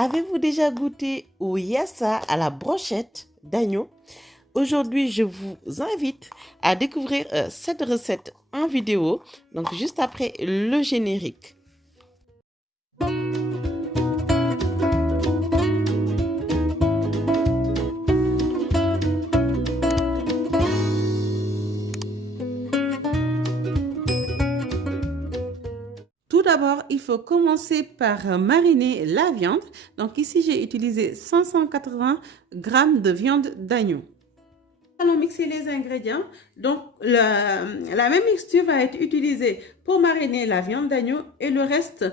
Avez-vous déjà goûté au yassa à la brochette d'agneau? Aujourd'hui, je vous invite à découvrir cette recette en vidéo, donc juste après le générique. Tout d'abord, il faut commencer par mariner la viande. Donc ici, j'ai utilisé 580 g de viande d'agneau. Allons mixer les ingrédients. Donc la même mixture va être utilisée pour mariner la viande d'agneau et le reste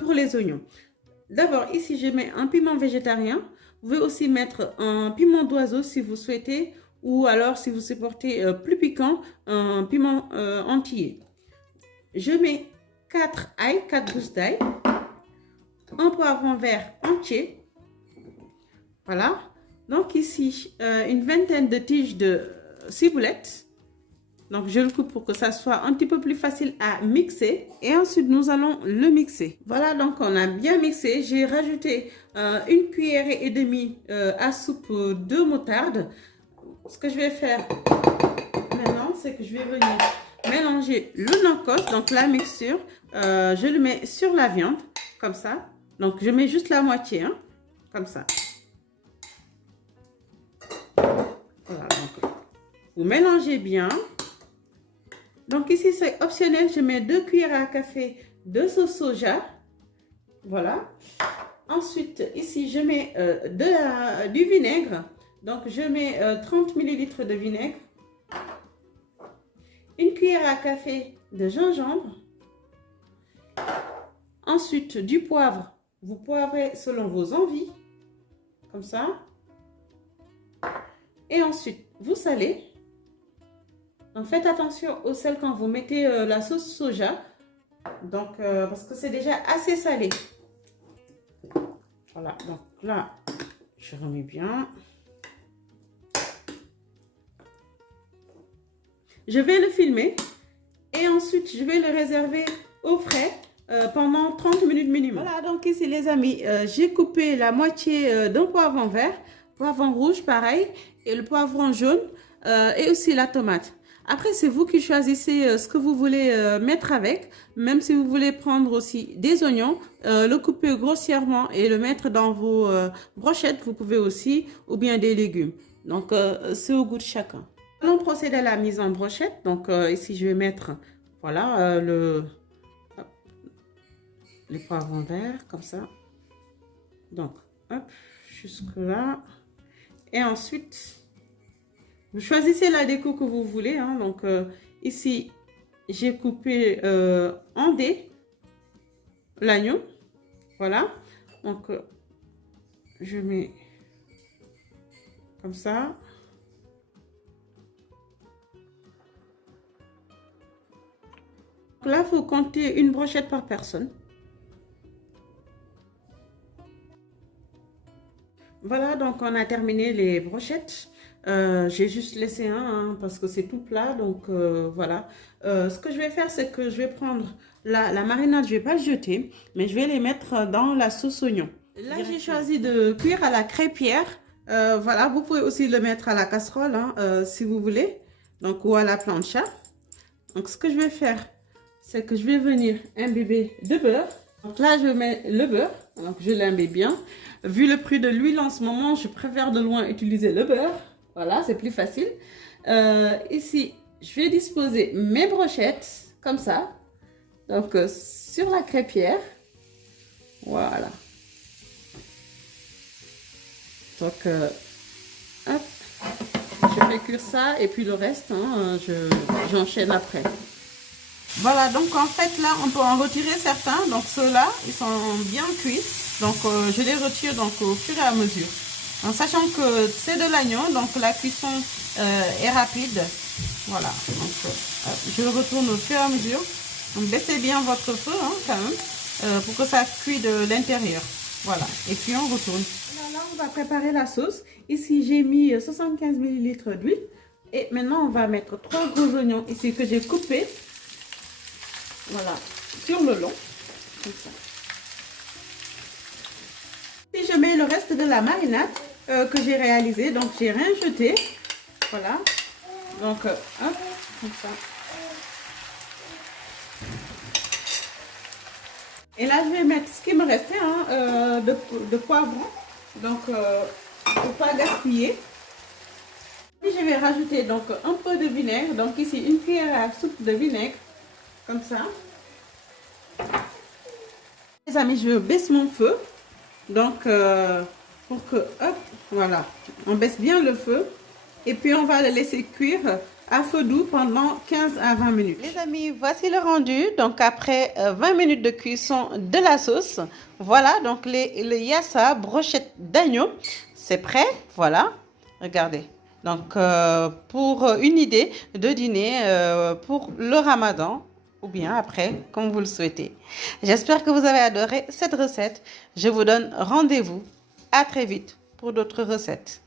pour les oignons. D'abord, ici, je mets un piment végétarien. Vous pouvez aussi mettre un piment d'oiseau si vous souhaitez, ou alors si vous supportez plus piquant, un piment entier. Je mets 4 ail, 4 gousses d'ail, un poivron vert entier. Voilà. Donc ici, une vingtaine de tiges de ciboulette. Donc je le coupe pour que ça soit un petit peu plus facile à mixer. Et ensuite, nous allons le mixer. Voilà, donc on a bien mixé. J'ai rajouté une cuillère et demie à soupe de moutarde. Ce que je vais faire maintenant, c'est que je vais venir mélanger le no-cost, donc la mixture. Je le mets sur la viande, comme ça. Donc je mets juste la moitié, hein, comme ça. Voilà, donc vous mélangez bien. Donc ici c'est optionnel, je mets 2 cuillères à café de sauce soja. Voilà. Ensuite ici je mets du vinaigre. Donc je mets 30 ml de vinaigre. Une cuillère à café de gingembre. Ensuite du poivre. Vous poivrez selon vos envies. Comme ça. Et ensuite, vous salez. Donc, faites attention au sel quand vous mettez la sauce soja. Donc, parce que c'est déjà assez salé. Voilà, donc là, je remets bien. Je vais le filmer. Et ensuite, je vais le réserver au frais pendant 30 minutes minimum. Voilà, donc ici, les amis, j'ai coupé la moitié d'un poivron vert. Poivron rouge, pareil. Et le poivron jaune et aussi la tomate. Après, c'est vous qui choisissez ce que vous voulez mettre avec. Même si vous voulez prendre aussi des oignons, le couper grossièrement et le mettre dans vos brochettes, vous pouvez aussi, ou bien des légumes. Donc, c'est au goût de chacun. Allons procéder à la mise en brochette. Donc, ici, je vais mettre, voilà, le poivron vert, comme ça. Donc, hop, jusque là. Et ensuite, vous choisissez la déco que vous voulez. Hein. Donc, ici, j'ai coupé en dés l'agneau. Voilà. Donc, je mets comme ça. Donc là, il faut compter une brochette par personne. Voilà, donc on a terminé les brochettes. J'ai juste laissé un hein, parce que c'est tout plat. Donc voilà. Ce que je vais faire, c'est que je vais prendre la marinade. Je ne vais pas le jeter, mais je vais les mettre dans la sauce oignon. Là, j'ai choisi de cuire à la crêpière. Voilà, vous pouvez aussi le mettre à la casserole hein, si vous voulez. Donc, ou à la plancha. Donc, ce que je vais faire, c'est que je vais venir imbiber de beurre. Donc là, je mets le beurre. Donc, je l'imbibe bien. Vu le prix de l'huile en ce moment, je préfère de loin utiliser le beurre. Voilà, c'est plus facile. Ici, je vais disposer mes brochettes comme ça. Donc, sur la crêpière. Voilà. Donc, hop. Je fais cuire ça et puis le reste, hein, j'enchaîne après. Voilà, donc en fait, là, on peut en retirer certains. Donc, ceux-là, ils sont bien cuits. Donc, je les retire donc, au fur et à mesure. En sachant que c'est de l'agneau, donc la cuisson est rapide. Voilà, donc je le retourne au fur et à mesure. Donc, baissez bien votre feu hein, quand même pour que ça cuise de l'intérieur. Voilà, et puis on retourne. Là, on va préparer la sauce. Ici, j'ai mis 75 ml d'huile. Et maintenant, on va mettre 3 gros oignons ici que j'ai coupés. Voilà, sur le long, comme ça. Si je je mets le reste de la marinade que j'ai réalisé. Donc j'ai rien jeté. Voilà. Donc hop, comme ça. Et là je vais mettre ce qui me restait hein, de poivron. Donc pour pas gaspiller. Et je vais rajouter donc un peu de vinaigre. Donc ici une cuillère à soupe de vinaigre. Comme ça. Les amis, je baisse mon feu. Donc pour que, hop, voilà, on baisse bien le feu. Et puis on va le laisser cuire à feu doux pendant 15 à 20 minutes. Les amis, voici le rendu. Donc après 20 minutes de cuisson de la sauce, voilà, donc le yassa brochette d'agneau, c'est prêt. Voilà, regardez. Donc pour une idée de dîner pour le ramadan, ou bien après, comme vous le souhaitez. J'espère que vous avez adoré cette recette. Je vous donne rendez-vous à très vite pour d'autres recettes.